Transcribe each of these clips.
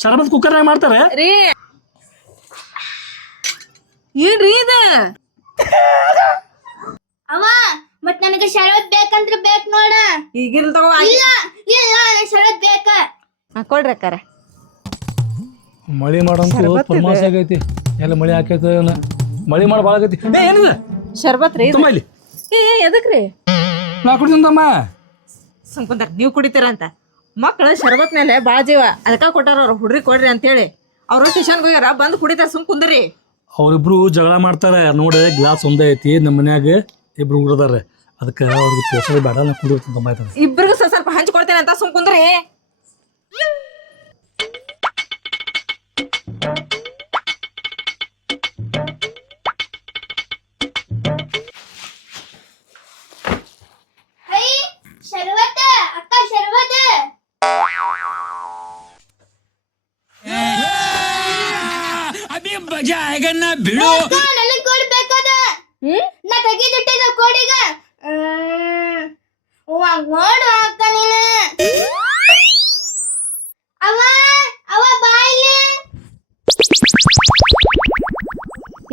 ಶರಬತ್ ಕುಕ್ಕರ್ನಾಗ ಮಾಡ್ತಾರೆ ರೀ ಏನ್ರಿ ಇದ ಅವ ಮತ್ ನನಗೆ ಶರಬತ್ ಬೇಕಂದ್ರ ಬೇಕ್ ನೋಡ. ಈಗಿಲ್ ತಗೋ ಇಲ್ಲ ಇಲ್ಲ ಶರಬತ್ ಬೇಕ. ಕೊಡ್ರಿ ಅಕ್ಕಾರ. ಮಳಿ ಮಾಡಂತೂ ಪರ್ಮಾಸ ಆಗೈತಿ. ಎಲ್ಲ ಮಳಿ ಹಾಕೈತೆ ಮಳಿ ಮಾಡಿ ಭಾಳ ಆಗೈತಿ. ಏನಿದೆ ಶರ್ಬತ್ ರೀ ತುಂಬ ಇಲ್ಲಿ ಎದಕ್ರಿ ನಾ ಕುಡ್ತೀನಮ್ಮ. ಸುಮ್ಕೊಂತಾರ ನೀವು ಕುಡಿತೀರ ಅಂತ. ಮಕ್ಳು ಶರ್ಬತ್ ಮೇಲೆ ಭಾಳ ಜೀವ ಅದಕ್ಕ ಕೊಟ್ಟಾರ ಅವ್ರು ಹುಡ್ರಿ ಕೊಡ್ರಿ ಅಂತೇಳಿ. ಅವ್ರು ಟ್ಯೂಷನ್ಗೆ ಹೋಗ್ಯಾರ ಬಂದು ಕುಡಿತಾರ. ಸುಮ್ ಕುಂದ್ರಿ. ಅವ್ರಿಬ್ರು ಜಗಳ ಮಾಡ್ತಾರೆ ನೋಡಿ. ಗ್ಲಾಸ್ ಒಂದೇ ಐತಿ ನಮ್ಮ ಮನ್ಯಾಗ ಇಬ್ರು ಹುಡುಗದಾರೆ. ಅದಕ್ಕೆ ಅವ್ರಿಗೆ ತೋರ್ಸೋದು ಬೇಡ ನಾ ಕುಡಿರ್ತೀನಿ ತುಂಬ ಆಯ್ತದ. ಇಬ್ರಿಗೂ ಸ್ವಲ್ಪ ಹಂಚ್ಕೊಳ್ತೇನೆ ಅಂತ ಸುಮ್ ಕುಂದ್ರಿ. ಹೈ ಶರಬತ್ ಅಕ್ಕ ಶರಬತ್. ನನಗ್ ಕೊಡ್ಬೇಕದ. ನಾ ತೆಗಿದಿಟ್ಟಿದ ಕೋಡಿಗ ನೋಡು ಅಕ್ಕ ನೀನು. ಅವ ಅವ ಬಾಯಿಲಿ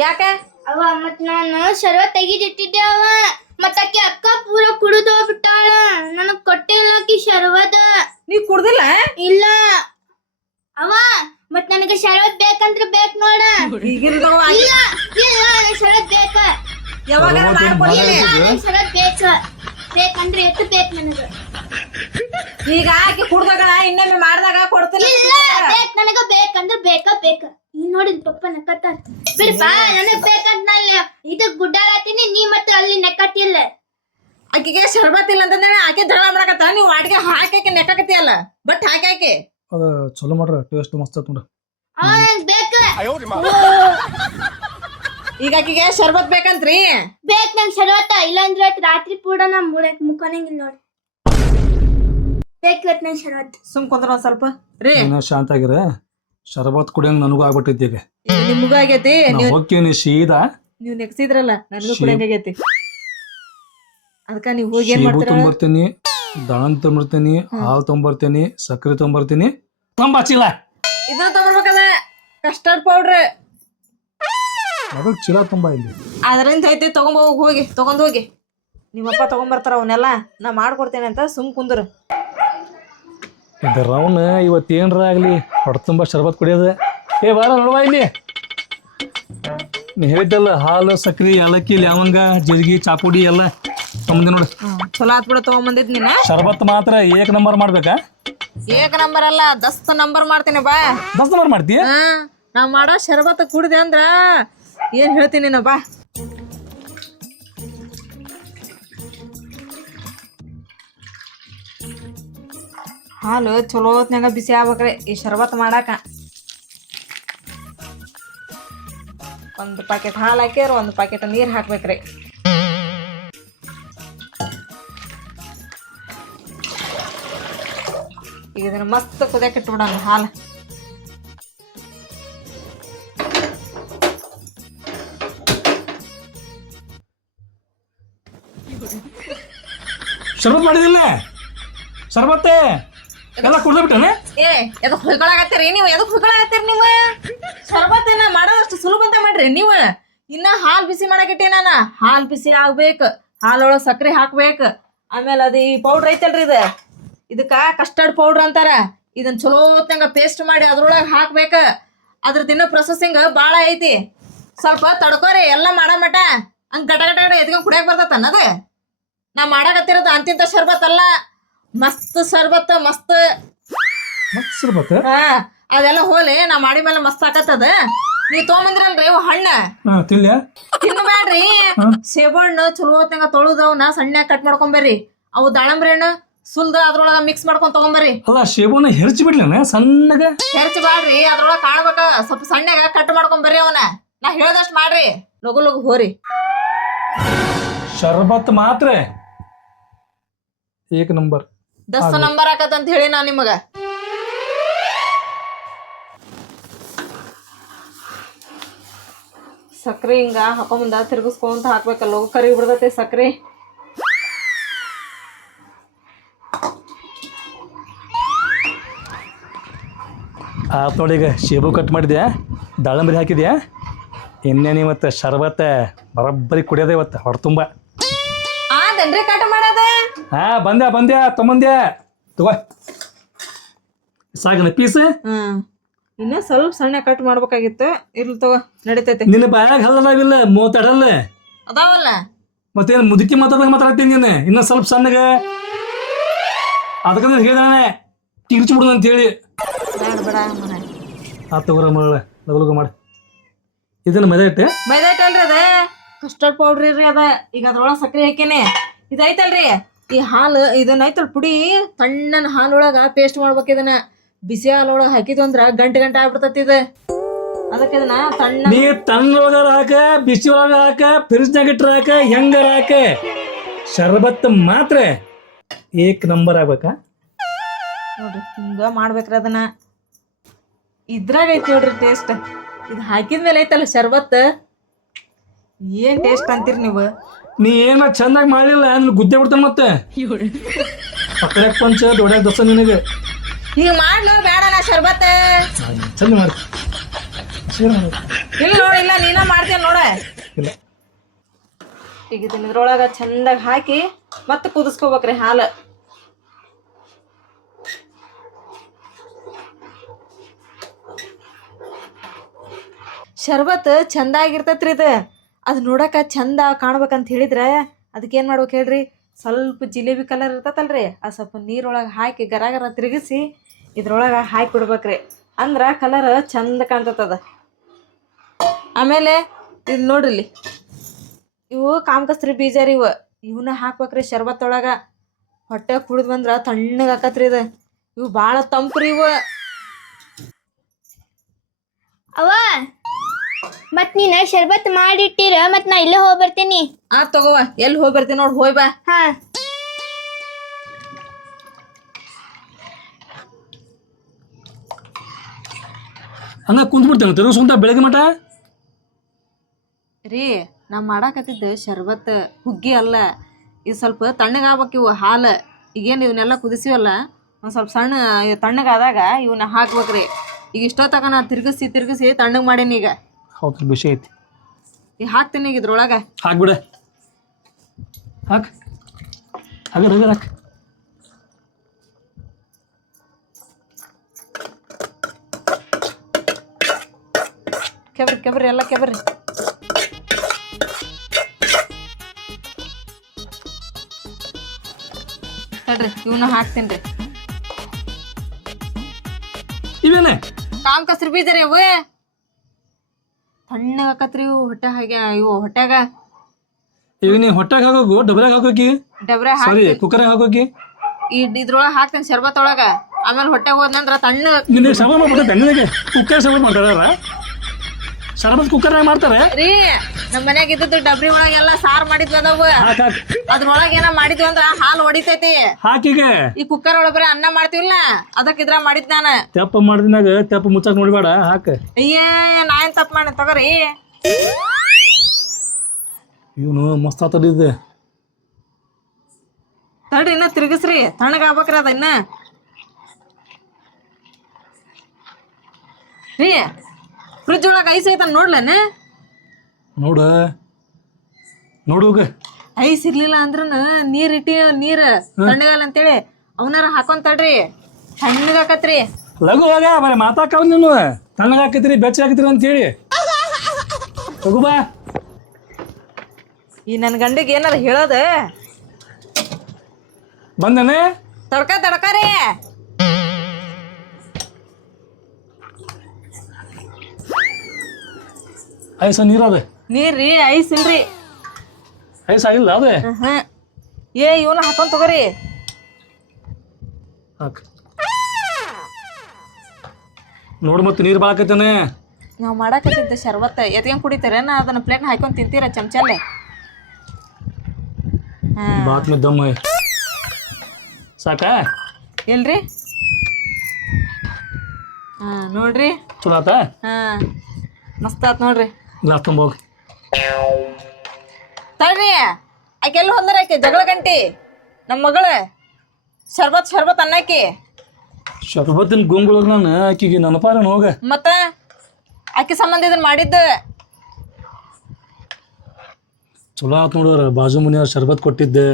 ಯಾಕೆ ಅವ ಮತ್ ನಾನು ಶರಬತ್ ತೆಗಿದಿಟ್ಟಿದ್ದೆ. ಅವ ಮತ್ತಕ್ಕೆ ಅಕ್ಕ ಪೂರ ಕುಡಿದು ಹೋಗ್ಬಿಟ್ಟಾಳ. ನನಗ್ ಕೊಟ್ಟಿಲ್ಲ ಆಕಿ ಶರಬತ್. ನೀ ಕುಡ್ದಿಲ್ಲ? ಇಲ್ಲ ಅವ ಮತ್ ನನಗೆ ಶರಬತ್ ಬೇಕಂದ್ರ ಬೇಕ್ ನೋಡ. ಈಗಿಲ್ ತಗೋ ಇಲ್ಲ ಇಲ್ಲ ಶರಬತ್ ಬೇಕ. ಯಾವಾಗ ಮಾಡ್ಕೊಡ್ತೀನಿ. ಶರಬತ್ ಬೇಕ. ಬೇಕಂದ್ರೆ ಎಷ್ಟು ಬೇಕ್ ನನಗ. ಈಗ ಆಕಿ ಕುಡ್ದಾಗ ಇನ್ನೊಮ್ಮೆ ಮಾಡ್ದಾಗ ಕೊಡ್ತೀನಿ. ಇಲ್ಲ ಬೇಕ್ ನನಗ ಬೇಕಂದ್ರ ಬೇಕ ಬೇಕ. ಈ ನೋಡಿ ಪಪ್ಪ ನಕ್ಕತ್ತಾರ. ಬಿಡ್ಪಾ ನನಗ್ ಬೇಕಂತ ನಾ ಇದು ಗುಡ್ಡಾಡತೀನಿ. ನೀ ಮತ್ತೆ ಅಲ್ಲಿ ನೆಕ್ಕತ್ತಿಲ್ಲ. ಆಕಿಗೆ ಶರ್ಬತ್ ಇಲ್ಲ ಅಂತಂದ್ರೆ ಆಕೆ ಜಗಳ ಮಾಡಕತ್ತ. ನೀವು ಅಡ್ಗೆ ಹಾಕಿ ನೆಕ್ಕಕತ್ತಿಯಲ್ಲ ಬಟ್ ಹಾಕಿ ಅದು ಚಲೋ ಮಾಡ್ರ ಟೇಸ್ಟ್ ಮಸ್ತ್ ಆಯ್ತು ನೋಡ್ರಿ. ಅವ ನಂಗ್ ಬೇಕ. ಈಗ ಆಕಿಗೆ ಶರ್ಬತ್ ಬೇಕಂತ್ರಿ. ಬೇಕ್ ನಂಗ್ ಶರಬತ್ತ. ಇಲ್ಲಾಂದ್ರೆ ರಾತ್ರಿ ಪೂಡ ನಮ್ ಮೂಡಕ್ ಮುಖನಿಂಗಿಲ್ಲ ನೋಡಿ. ಬೇಕ್ ನಂಗ್ ಶರಬತ್. ಸುಮ್ ಕುಂದ್ರ ಒಂದ್ ಸ್ವಲ್ಪ ರೀ. ಶಾಂತ ಆಗಿರ. ಶರಬತ್ ಕುಡಿಯಂಗ್ ನನಗೂ ಆಗ್ಬಿಟ್ಟೈತಿ. ಈಗ ನಿಮ್ಗ ಆಗೈತಿ. ನಾ ಹೋಗ್ತೀನಿ ಸೀದಾ. ನೀವ್ ನೆಕ್ಸಿದ್ರಲ್ಲ ನನಗೂ ಕುಡಿಯಂಗಾಗೈತಿ. ಅದಕ್ಕ ನೀವ್ ಹೋಗಿ ಏನ್ ಶೇಬು ಮಾಡ್ತಾರ? ತೊಂಬರ್ತೀನಿ, ದಾಳನ್ ತೊಂಬರ್ತೀನಿ, ಹಾಲು ತೊಂಬರ್ತೀನಿ, ಸಕ್ಕರೆ ತೊಂಬರ್ತೀನಿ. ತಂಬಾಚಿಲ್ಲ ಇದನ್ನ ತಗೊಳ್ಬೇಕಲ್ಲ ಕಸ್ಟರ್ಡ್ ಪೌಡ್ರ್. ಅದ್ರ ಚೀಲ ತುಂಬ ಇಲ್ಲಿ. ಅದರಿಂದ ಐತಿ ತಗೊಂಡ್ ಹೋಗಿ. ನಿಮ್ಮಪ್ಪ ತಗೊಂಬರ್ತಾರ ಅವನ್ನೆಲ್ಲ. ನಾ ಮಾಡ್ಕೊಡ್ತೇನೆ ಅಂತ ಸುಮ್ ಕುಂದ್ರ. ಇದ್ರ ರೌನ್ ಇವತ್ತೇನ್ರ ಆಗ್ಲಿ ಹೊಟ್ಟೆ ತುಂಬ ಶರಬತ್ ಕುಡಿಯೋದು. ಬಾರ ನೋಡುವ ಇಲ್ಲಿ. ನೀ ಹೇಳಿದ್ದಲ್ಲ ಹಾಲು ಸಕ್ರಿ ಏಲಕ್ಕಿ ಲವಂಗ ಜೀರಿಗೆ ಚಾಪುಡಿ ಎಲ್ಲ ತೊಂಬಂದಿ ನೋಡು. ಚಲೋ ಆತ್ ಬಿಡ ತಗೊಂಬಂದಿದ್ ನೀನ. ಶರಬತ್ ಮಾತ್ರ ಏಕ್ ನಂಬರ್ ಮಾಡ್ಬೇಕಾ? ಏಕ ನಂಬರ್ ಅಲ್ಲ 10 ನಂಬರ್ ಮಾಡ್ತೀನಿ ಬಾ. 10 ನಂಬರ್ ಮಾಡ್ತೀಯ? ನಾ ಮಾಡೋ ಶರಬತ್ ಕುಡಿದೆ ಅಂದ್ರ ಏನ್ ಹೇಳ್ತೀನಿ ನಾ ಬಾ. ಹಾಲು ಚಲೋ ಹೊತ್ನ್ಯಾಗ ಬಿಸಿ ಆಗ್ಬೇಕ್ರಿ ಈ ಶರಬತ್ ಮಾಡಾಕ. 1 ಪ್ಯಾಕೆಟ್ ಹಾಲು ಹಾಕ್ಯಾರ 1 ಪ್ಯಾಕೆಟ್ ನೀರ್ ಹಾಕ್ಬೇಕ್ರಿ. ಈಗ ಇದನ್ನ ಮಸ್ತ್ ಕುದಿಯಕ್ಕೆ ಇಟ್ಬಿಡೋಣ ಹಾಲು. ಶರಬತ್ ಮಾಡಿದಿಲ್ಲ ಶರಬತ್ತೆ ಎಲ್ಲ ಕುಡ್ದ್ಬಿಟ್ಟನೆ. ಎದಕ್ ಹೊಯ್ಕೊಳಕತ್ತೀರಿ ನೀವು? ನೀವು ಶರಬತ್ತೇನ ಮಾಡೋದಷ್ಟು ಸುಲಭ ಅಂತ ಮಾಡ್ರಿ ನೀವು. ಇನ್ನ ಹಾಲು ಬಿಸಿ ಮಾಡಾಕಿಟ್ಟೆ ನಾನು. ಹಾಲು ಬಿಸಿ ಆಗ್ಬೇಕು, ಹಾಲೊಳಗೆ ಸಕ್ಕರೆ ಹಾಕ್ಬೇಕು. ಆಮೇಲೆ ಅದು ಈ ಪೌಡ್ರ್ ಐತಲ್ರಿ ಇದಕ್ಕ ಕಸ್ಟರ್ಡ್ ಪೌಡ್ರ್ ಅಂತಾರ. ಇದನ್ನ ಚಲೋ ಹೊತ್ತಂಗ ಪೇಸ್ಟ್ ಮಾಡಿ ಅದ್ರೊಳಗೆ ಹಾಕ್ಬೇಕು. ಅದ್ರದ್ದು ಇನ್ನೂ ಪ್ರೊಸೆಸಿಂಗ್ ಭಾಳ ಐತಿ. ಸ್ವಲ್ಪ ತಡ್ಕೋರಿ ಎಲ್ಲ ಮಾಡೋ ಮಟ. ಹಂಗೆ ಗಟ ಎದ್ಕೊಂಡ್ ಕುಡಿಯಕ್ಕೆ ಬರ್ತೈತೆ ಅನ್ನೋದು. ನಾ ಮಾಡಾಕತ್ತಿರೋದು ಅಂತಿಂತ ಶರ್ಬತ್ ಅಲ್ಲ. ಮಸ್ತ್ ಶರ್ಬತ್ ಮಸ್ತ್ ಶರಬತ್. ಅದೆಲ್ಲ ಹೋಲಿ ನಾ ಮಾಡಿ ಮೇಲೆ ಮಸ್ತ್ ಆಕತ್ತದ. ನೀವ್ ತೊಗೊಂಬಂದ್ರಲ್ರಿ ಹಣ್ಣ ತಿನ್ಬೇಡ್ರಿ. ಸೇಬಣ್ಣು ಚಲೋ ಹೊತ್ತಂಗ ತೊಳೆದವನ್ನ ಸಣ್ಣ ಕಟ್ ಮಾಡ್ಕೊಂಬರ್ರಿ. ಅವು ದಾಳಂಬ್ರಿ ಹಣ್ಣು ಸುಲ್ದ ಅದ್ರೊಳಗ ಮಿಕ್ಸ್ ಮಾಡ್ಕೊಂಡ್ ತಗೊಂಬರ್ರಿ. ಅಲ್ಲ ಶೇಬುನ ಹೆರ್ಚಿ ಬಿಡ್ಲೇನ ಸಣ್ಣಗ? ಹೆರ್ಚಿ ಬಾಡ್ರಿ, ಅದ್ರೊಳಗ ಕಾಣ್ಬೇಕ. ಸ್ವಲ್ಪ ಸಣ್ಣಗ ಕಟ್ ಮಾಡ್ಕೊಂಬರ್ರಿ ಅವನ. ನಾ ಹೇಳ್ದಷ್ಟ್ ಮಾಡ್ರಿ. ಲಗು ಹೋರಿ. ಶರಬತ್ ಮಾತ್ರ ಏಕ ನಂಬರ್ 10 ನಂಬರ್ ಆಕತ್ತಂತ ಹೇಳಿ ನಾ ನಿಮಗ. ಸಕ್ರಿ ಹಿಂಗ ಹಾಕೊಂಬಂದ ತಿರ್ಗಿಸ್ಕೊಂತ ಹಾಕ್ಬೇಕಲ್ಲ. ಕರಿ ಬಿಡ್ದೈತೆ ಸಕ್ರಿ. ಆತು ನೋಡಿ, ಈಗ ಸೇಬು ಕಟ್ ಮಾಡಿದ್ಯಾ, ದಾಳಂಬರಿ ಹಾಕಿದ್ಯಾ, ಇನ್ನೇನು ಇವತ್ತು ಶರ್ಬತ್ತ ಬರೋಬ್ಬರಿ ಕುಡಿಯೋದೆ ಇವತ್ತು ಹೊರ ತುಂಬ. ಆದನ್ರಿ ಕಟ್ ಮಾಡೋದ? ಹಾಂ ಬಂದ್ಯಾ ತೊಗೊಂಬಂದ್ಯಾ ತಗೋ. ಸಾಗನ ಪೀಸ್. ಇನ್ನ ಸ್ವಲ್ಪ ಸಣ್ಣ ಕಟ್ ಮಾಡ್ಬೇಕಾಗಿತ್ತು. ಇರ್ಲಿ ತಗೋ, ನಡೀತೈತಿ. ನಿನ್ನ ಬಾಯಾಗ ಹಲ್ಲದಾವಿಲ್ಲ, ಮೂವತ್ತೆರಡಲ್ಲ ಅದಾವಲ್ಲ. ಮತ್ತೇನು ಮುದುಕಿ ಮಾತಾಡ್ತೀನಿ ನೀನು, ಇನ್ನೂ ಸ್ವಲ್ಪ ಸಣ್ಣಗ. ಅದಕ್ಕೆ ಹೇಳಿದಾನೆ ತಿರ್ಚಿಬಿಡುದು ಅಂತ ಹೇಳಿ. ಬೇಡ ಮನೆ ಆ ತಗೋರ ಮಗಳ ಲಗಲಗ ಮಾಡಿ. ಇದನ್ನ ಮೈದಾ ಇಟ್ಟೆ? ಮೈದಾ ಹಿಟ್ಟಲ್ರಿ ಅದ, ಕಸ್ಟರ್ಡ್ ಪೌಡ್ರಿ ರೀ ಅದ. ಈಗ ಅದ್ರೊಳಗೆ ಸಕ್ಕರೆ ಹಾಕೇನೆ. ಇದೈತಲ್ರಿ ಈ ಹಾಲು, ಇದನ್ನ ಐತಲ್ ಪುಡಿ, ತಣ್ಣನ ಹಾಲೊಳಗ ಪೇಸ್ಟ್ ಮಾಡ್ಬೇಕು. ಇದನ್ನ ಬಿಸಿ ಹಾಲೊಳಗೆ ಹಾಕಿದ್ವು ಅಂದ್ರ ಗಂಟೆ ಆಗ್ಬಿಡ್ತತಿ ಇದು. ಅದಕ್ಕೆ ಇದನ್ನ ನೀ ತಣ್ಣೊಳಗಾರ ಹಾಕ, ಬಿಸಿ ಒಳಗ ಹಾಕ, ಫ್ರಿಜ್ನಾಗ ಇಟ್ರ ಹಾಕ, ಹೆಂಗಾರ ಹಾಕ, ಶರ್ಬತ್ ಮಾತ್ರ ಏಕ್ ನಂಬರ್ ಆಗ್ಬೇಕಾ ನೋಡ್ರಿ. ಹಿಂಗ ಮಾಡ್ಬೇಕ್ರಿ ಅದನ್ನ. ಇದ್ರಾಗ ಐತಿ ನೋಡ್ರಿ ಟೇಸ್ಟ್. ಇದು ಹಾಕಿದ್ಮೇಲೆ ಐತಲ್ಲ ಶರ್ಬತ್, ಏನ್ ಟೇಸ್ಟ್ ಅಂತೀರಿ ನೀವು? ನೀ ಏನ ಚಂದಾಗಿ ಮಾಡಲಿಲ್ಲ ಗುದ್ದೆ ಬಿಡ್ತಾನೆ ಮತ್ತೆ. ಪಕ್ಕಡ ಪಂಚ ದೊಡ್ಡ ದಸ ನಿನಗೆ ಈಗ ಮಾಡ್ಲು ಬೇಡ ನಾ ಶರ್ಬತ್. ಚಂದ ಮಾಡ್ತಿ ಇಲ್ಲ ನೋಡಿಲ್ಲ, ನೀನ ಮಾಡ್ತೀಯ ನೋಡ. ಇಲ್ಲ ಈಗ ಇದ್ರೊಳಗ ಚಂದಾಗ ಹಾಕಿ ಮತ್ತೆ ಕುದಿಸ್ಕೋಬೇಕ್ರಿ ಹಾಲು. ಶರ್ಬತ್ ಚಂದಾಗಿರ್ತೈತ್ರಿ ಇದು. ಅದು ನೋಡಕ ಚಂದ ಕಾಣ್ಬೇಕಂತ ಹೇಳಿದ್ರೆ ಅದಕ್ಕೆ ಏನು ಮಾಡ್ಬೇಕು ಹೇಳ್ರಿ, ಸ್ವಲ್ಪ ಜಿಲೇಬಿ ಕಲರ್ ಇರ್ತೈತಲ್ರಿ, ಅದು ಸ್ವಲ್ಪ ನೀರೊಳಗೆ ಹಾಕಿ ಗರ ತಿರುಗಿಸಿ ಇದ್ರೊಳಗೆ ಹಾಕಿ ಬಿಡ್ಬೇಕ್ರಿ. ಅಂದ್ರೆ ಕಲರ್ ಚಂದ ಕಾಣ್ತದ. ಆಮೇಲೆ ಇದು ನೋಡ್ರಿ, ಇವು ಕಾಮಕಸ್ತ್ರಿ ಬೀಜ ರೀ, ಇವನ್ನ ಹಾಕ್ಬೇಕ್ರಿ ಶರ್ಬತ್ ಒಳಗೆ. ಹೊಟ್ಟೆ ಕುಡಿದ್ ಬಂದ್ರೆ ತಣ್ಣಗೆ ಆಕತ್ರಿ ಇದು. ಇವು ಭಾಳ ತಂಪ್ರಿ ಇವು. ಅವ ಮತ್ ನೀನ ಶರ್ಬತ್ ಮಾಡಿಟ್ಟಿರ, ಮತ್ ನಾ ಇಲ್ಲೇ ಹೋಗಿ ಬರ್ತೀನಿ. ತಗೋವ, ಎಲ್ಲಿ ಹೋಗಿ ಬರ್ತೀನಿ ನೋಡಿ, ಹೋಯ್ ಬಾ. ಹಾ ಹಂಗ ಕುಂತ್ ಬಿಡ್ತೇನೆ ತಿರುಗಿಸ್ಕೊಂತ ಬೆಳಗ್ಗೆ ಮಟ. ರೀ ನಾ ಮಾಡಾಕತ್ತಿದ್ದೆ ಶರ್ಬತ್ ಹುಗ್ಗಿ ಅಲ್ಲ, ಇದು ಸ್ವಲ್ಪ ತಣ್ಣಗಾಗ್ಬೇಕು ಇವು ಹಾಲು. ಈಗೇನು ಇವನ್ನೆಲ್ಲ ಕುದಿಸಿವಲ್ಲ, ಒಂದು ಸ್ವಲ್ಪ ಸಣ್ಣ ತಣ್ಣಗಾದಾಗ ಇವನ್ನ ಹಾಕ್ಬೇಕ್ರಿ. ಈಗ ಇಷ್ಟೊತ್ತಕ ನಾ ತಿರ್ಗಿಸಿ ತಣ್ಣಗೆ ಮಾಡೀನಿ. ಈಗ ಹೌದು ಬಿಸಿ ಐತಿ, ಈಗ ಹಾಕ್ತೀನಿ. ಈಗ ಇದ್ರೊಳಗೆ ಹಾಕ್ಬಿಡ, ಹಾಕ್ ಹಾಕ್. ಕೆಬ್ರಿ ಎಲ್ಲ ಕೆಬ್ರಿ. ತಡ್ರಿ ಇವನ್ನ ಹಾಕ್ತೀನಿ ರೀ. ಇವೇನೆ ಕಾಮ್ ಕಸ್ರಿ ಬೀಜ ರೀ ಅವು. ತಣ್ಣಗೆ ಹಾಕತ್ರಿ ಇವು ಹೊಟ್ಟೆ ಹಾಗೆ. ಇವು ಹೊಟ್ಯಾಗ ಈಗ ನೀ ಹೊಟ್ಟಾಗ ಹಾಕೋಕು, ಡಬ್ರಾಗ ಹಾಕೋಕಿ, ಡಬ್ರೆ ಸಾರಿ ಕುಕ್ಕರಾಗ ಹಾಕೋಕಿ. ಇದ್ರೊಳಗೆ ಹಾಕ್ತೇನೆ ಶರ್ಬತ್ ಒಳಗ. ಆಮೇಲೆ ಹೊಟ್ಟೆ ಹೋದ್ನಂದ್ರ ತಣ್ಣ ನಿನಗೆ ಶರ್ಬತ್ ಮಾಡ್ಬಿಟ್ಟೆ. ನಿನಗೆ ಕುಕ್ಕರ್ ಶರ್ಬತ್ ಮಾಡ್ತಾರಲ್ಲ, ಶರ್ಬತ್ ಕುಕ್ಕರ್ನಾಗ ಮಾಡ್ತಾರೆ ರೀ. ನಮ್ಮ ಮನ್ಯಾಗ ಇದ್ದದ್ದು ಡಬ್ರಿ ಒಳಗೆಲ್ಲ ಸಾರು ಮಾಡಿದ್ವಿ ಅದಾವ. ಅದ್ರೊಳಗೆ ಏನ ಮಾಡಿದ್ವಿ ಅಂದ್ರ ಹಾಲು ಹೊಡಿತೈತಿ. ಹಾಕಿಗೆ ಈ ಕುಕ್ಕರ್ ಒಳಗೆ ಬರೀ ಅನ್ನ ಮಾಡ್ತೀವಿಲ್ಲ, ಅದಕ್ಕೆ ಇದ್ರ ಮಾಡಿದ್ ನಾನ. ತೆಪ್ಪ ಮಾಡಿದ್ನಾಗ ತೆಪ್ಪ ಮುಚ್ಚಾಕ್ ನೋಡ್ಬೇಡ, ಹಾಕ. ಅಯ್ಯೇ ನಾ ಏನ್ ತಪ್ಪು ಮಾಡಿ ತಗೋರಿ. ಇವನು ಮಸ್ತ್ ಆತಡಿದ್ದೆ. ತಡ್ರಿ ಇನ್ನ ತಿರ್ಗಿಸ್ರಿ, ತಣ್ಣಗ ಆಗ್ಬೇಕ್ರಿ ಅದ ಇನ್ನ. ರೀ ಫ್ರಿಜ್ ಒಳಗೆ ಐಸ್ ಐತ ನೋಡ್ಲೇನ? ನೋಡು ಐಸ್ ಇರ್ಲಿಲ್ಲ ಅಂದ್ರ ನೀರ್ ತಣ್ಣಗಲ್ಲ ಅಂತೇಳಿ ಅವನಾರ ಹಾಕೊಂತಡ್ರಿ, ತಣ್ಣಗಾಕತ್ರಿ. ಲಘು ಹೋಗ ಬರೀ ಮಾತಾಕವ್ ನೀನು. ತಣ್ಣಗ ಹಾಕತ್ರಿ ಬೆಚ್ಚ ಹಾಕತ್ರಿ ಅಂತ ಹೇಳಿ ಬಾ. ಈ ನನ್ ಗಂಡಿಗೆ ಏನಾರ ಹೇಳೋದ ಬಂದನೆ ತಡ್ಕ ರೀ. ಐಸ ನೀರದ ನೀರ್ರಿ, ಐಸ್ ಇಲ್ರಿ. ಐಸ್ ಆಗಿಲ್ಲ ಅದೇ. ಇವನ್ನ ಹಾಕೊಂಡ್ ತಗೋರಿ. ಹಾಕ ನೋಡು, ಮತ್ತೆ ನೀರು ಬಾಳಕತ್ತೇನೆ. ನಾವ್ ಮಾಡಾಕತ್ತಿದ್ದ ಶರ್ಬತ್ ಎತ್ಕೊಂಡ್ ಕುಡಿತೀರ, ಅದನ್ನ ಪ್ಲೇಟ್ ಹಾಕೊಂಡ್ ತಿಂತೀರ ಚಮಚಲ್ಲೇ. ಬಾತ್ ಮೇ ದಮ್ ಹೈ. ಸಾಕ ಎಲ್ರಿ? ನೋಡ್ರಿ ಚಲೋ ಆತ. ಮಸ್ತ್ ಆತ್ ನೋಡ್ರಿ. ಗ್ಲಾಸ್ ತುಂಬೋಗಿ ತಡ್ರಿ, ಆಕೆಲ್ಲ ಹೊಂದರ ಆಕೆ ಜಗಳ ಗಂಟಿ ನಮ್ಮ ಮಗಳ ಶರ್ಬತ್ ಅನ್ನಕ್ಕೆ. ಶರ್ಬತ್ತಿನ ಗುಂಗುಳಗ್ ನಾನು ಆಕಿಗೆ ನೆನಪಾರ ಹೋಗ. ಮತ್ತ ಆಕಿ ಸಂಬಂಧ ಇದನ್ನ ಮಾಡಿದ್ದ ಚಲೋ ಆತು ನೋಡ್ರ, ಬಾಜು ಮನೆಯವ್ರು ಶರ್ಬತ್ ಕೊಟ್ಟಿದ್ದೆ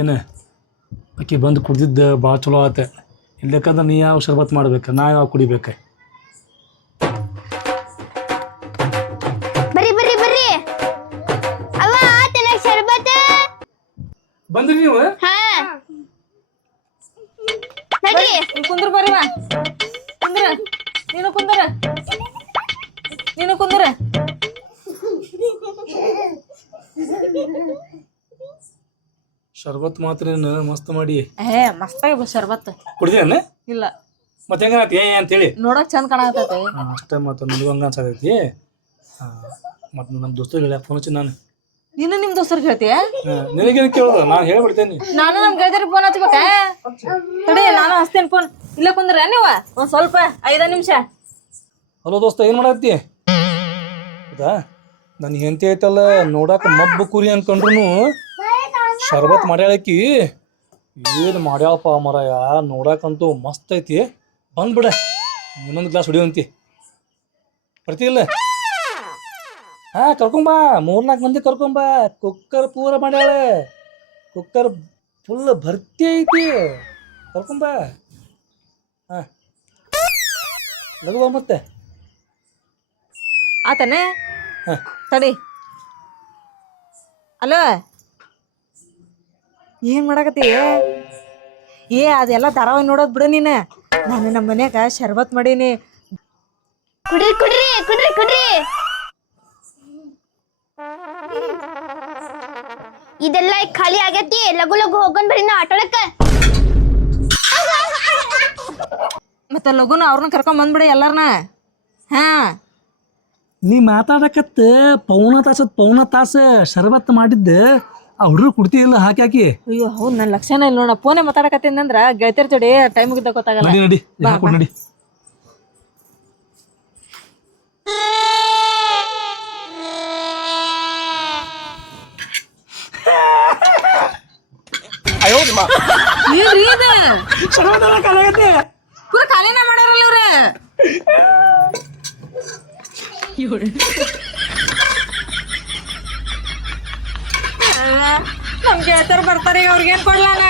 ಏನು ಆಕಿ ಬಂದು ಕುಡ್ದಿದ್ದೆ ಭಾಳ ಚಲೋ ಆತ. ಇಲ್ಲಕ್ಕಂದ್ರೆ ನೀ ಯಾವ ಶರ್ಬತ್ ಮಾಡ್ಬೇಕು, ನಾ ಯಾವ ಕುಡಿಬೇಕು. ಬರ್ರಿ ಬರ್ರಿ ಬರ್ರಿ ಅವ ಆತನ ಶರ್ಬತ್ ಬಂದ್ರಿ ನೀವು? ಹಾ ನಡ್ರಿ ಕುಂದ್ರ ಬರ್ರಿ ಬಾ ಕುಂದ್ರ ನೀನು ಕುಂದ್ರ ನೀನು ಕುಂದ್ರ ಶರ್ಬತ್ ಮಾತ್ರ ಮಸ್ತ್ ಮಾಡಿ ಮಸ್ತಾಗಿ ಶರ್ಬತ್ ಕುಡ್ದೇನ? ಇಲ್ಲ ಮತ್ತೆ ಹೆಂಗತಿ ಅಂತೇಳಿ ನೋಡಕ್ ಚಂದ ಕಾಣತೈತಿ. ಅಷ್ಟೇ ಮತ್ತು ನನಗೂ ಹಂಗ ಅನ್ಸಾಕೈತಿ. ಮತ್ತು ನಮ್ಮ ದೋಸ್ತರು ಹೇಳ ಫೋನ್ ಹಚ್ಚಿ ನಾನು ನೀನು ನಿಮ್ ದೋಸ್ತರಿಗೆ ಹೇಳ್ತೀಯ? ನಿನಗೇನು ಕೇಳೋದು, ನಾನು ಹೇಳ್ಬಿಡ್ತೇನೆ. ನಾನು ನಮ್ ಗೆಳತಿಯರಿಗೆ ಫೋನ್ ಹಚ್ಬೇಕಾ? ತಡಿ ನಾನು ಹಚ್ತೇನೆ ಫೋನ್. ಇಲ್ಲ ಕುಂದ್ರ ನೀವ ಒಂದ್ ಸ್ವಲ್ಪ 5 ನಿಮಿಷ. ಹಲೋ ದೋಸ್ತ, ಏನು ಮಾಡತ್ತಿ? ಹೌದಾ, ನನ್ನ ಹೆಂಡತಿ ಐತಲ್ಲ ನೋಡಾಕ ಮಬ್ಬು ಕುರಿ ಅನ್ಕೊಂಡ್ರು ಶರ್ಬತ್ ಮಾಡ್ಯಾಳಕಿ. ಏನು ಮಾಡ್ಯಾಳಪ್ಪ ಮರಾಯ, ನೋಡಾಕಂತೂ ಮಸ್ತ್ ಐತಿ. ಬಂದ್ಬಿಡ, ಇನ್ನೊಂದು ಗ್ಲಾಸ್ ಹೊಡಿಯುವಂತಿ ಬರ್ತಿಲ್ಲ? ಹಾ ಕರ್ಕೊಂಬಾ, 3-4 ಮಂದಿ ಕರ್ಕೊಂಬಾ. ಕುಕ್ಕರ್ ಪೂರ ಮಾಡ್ಯಾಳ, ಕುಕ್ಕರ್ ಫುಲ್ ಭರ್ತಿ ಐತಿ. ಕರ್ಕೊಂಬಾ. ಹಾ ಲಘು ಬಾ ಮತ್ತೆ. ಆತನೆ ಹಾ ತಡಿ. ಅಲೋ ಏನ್ ಮಾಡಕತ್ತಿ? ಅದೆಲ್ಲ ಧಾರಾವಾಹಿ ನೋಡೋದ್ ಬಿಡು ನೀನು. ನಾನು ನಮ್ಮ ಮನ್ಯಾಗ ಶರ್ಬತ್ ಮಾಡೀನಿ. ಕುಡ್ರಿ ಕುಡ್ರಿ ಕುಡ್ರಿ ಕುಡ್ರಿ. ಇದೆಲ್ಲ ಈಗ ಖಾಲಿ ಆಗೈತಿ. ಲಗು ಲಗು ಹೋಗೋಣ ಬರ್ರಿ ನಾ ಆಟೋಳಕ್ಕ. ಮತ್ತ ಲಗುನ ಅವ್ರನ್ನ ಕರ್ಕೊಂಡ್ ಬಂದ್ಬಿಡಿ ಎಲ್ಲಾರನ್ನ. ಹಾ ನೀ ಮಾತಾಡಕತ್ತ ಪೌನ ತಾಸ ಶರ್ಬತ್ ಮಾಡಿದ್ದ ಆ ಹುಡುಗರು ಕುಡ್ತಿಲ್ಲ ಹಾಕಿ ಹಾಕಿ. ಅಯ್ಯೋ ಹೌದ್ ನನ್ ಲಕ್ಷಣ ಇಲ್ಲ ನೋಡ. ಫೋನೇ ಮಾತಾಡಕತ್ತೀನಿ ಅಂದ್ರ ಗೆಳತಿಯರ್ ಜೋಡಿ ಟೈಮ್ ಮುಗಿದ ಗೊತ್ತಾಗಲ್ಲ. ನಡಿ ನಡಿ ಹಾಕೊಡ್ ನಡಿ. ಏನ್ರೀ ಇದು? ಶರ್ಬತ್ ಎಲ್ಲ ಖಾಲಿ ಆಗೈತೆ. ಪೂರ ಖಾಲಿನ ಮಾಡ್ಯಾರಲ್ಲ ಇವ್ರ. ನಮ್ ಗೆಳತಿಯರ್ ಬರ್ತಾರೆ, ಈಗ ಅವ್ರಿಗೇನ್ ಕೊಡ್ಲಾನ?